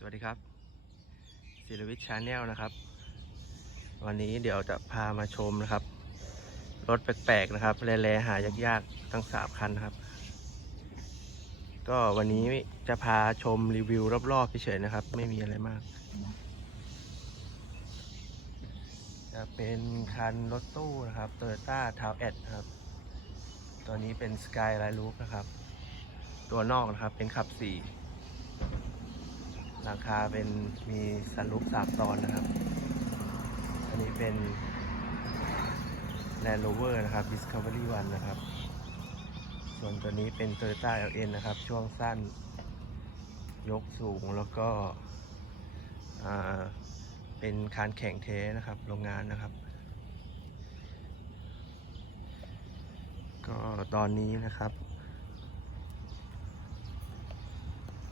สวัสดีครับศิลวิทย์ชาแนลนะครับ วันนี้เดี๋ยวจะพามาชมนะครับ รถแปลกๆนะครับแร่ๆหายากๆทั้งสามคันนะครับ ก็วันนี้จะพาชมรีวิวรอบๆเฉยๆนะครับ ไม่มีอะไรมาก จะเป็นคันรถตู้นะครับ Toyota t o w e d ครับ ตัวนี้เป็น Sky l i g h t Roof นะครับ ตัวนอกนะครับเป็นขับสี่ ราคาเป็นมีสันลุกสามตอนนะครับ อันนี้เป็น Land Rover นะครับ Discovery One นะครับ ส่วนตัวนี้เป็น Toyota LN นะครับ ช่วงสั้น ยกสูงแล้วก็เป็นคานแข่งเทนะครับ โรงงานนะครับ ก็ตอนนี้นะครับ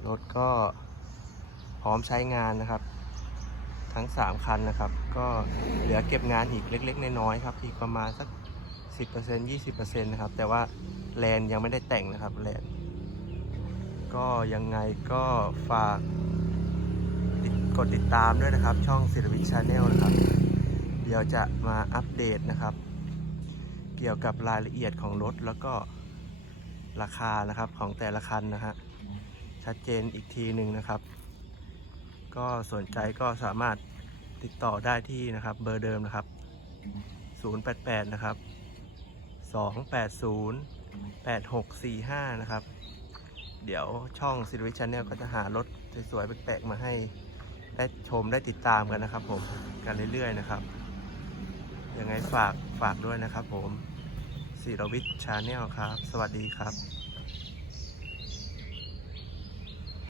รถก็ ร้อมใช้งานนะครับ ทั้ง 3 คันนะครับ ก็เหลือเก็บงานอีกเล็ก ๆ น้อยๆครับอีกประมาณสัก 10% 20%นะครับ แต่ว่าแลนยังไม่ได้แต่งนะครับแลนก็ยังไงก็ฝากกดติดตามด้วยนะครับ ช่องศิลวิทชาแนลนะครับ เดี๋ยวจะมาอัปเดตนะครับ เกี่ยวกับรายละเอียดของรถแล้วก็ราคานะครับของแต่ละคันนะฮะชัดเจนอีกทีหนึ่งนะครับ ก็สนใจก็สามารถติดต่อได้ที่นะครับ เบอร์เดิมนะครับ 088 นะครับ 280 8645 นะครับ เดี๋ยวช่องซิลวิช n แนลก็จะหารถสวยๆแปลกๆมาให้ได้ชมได้ติดตามกันนะครับ ผมกันเรื่อยๆนะครับยังไงฝากฝากด้วยนะครับผมศิรวิทย์ชาแนลครับ สวัสดีครับ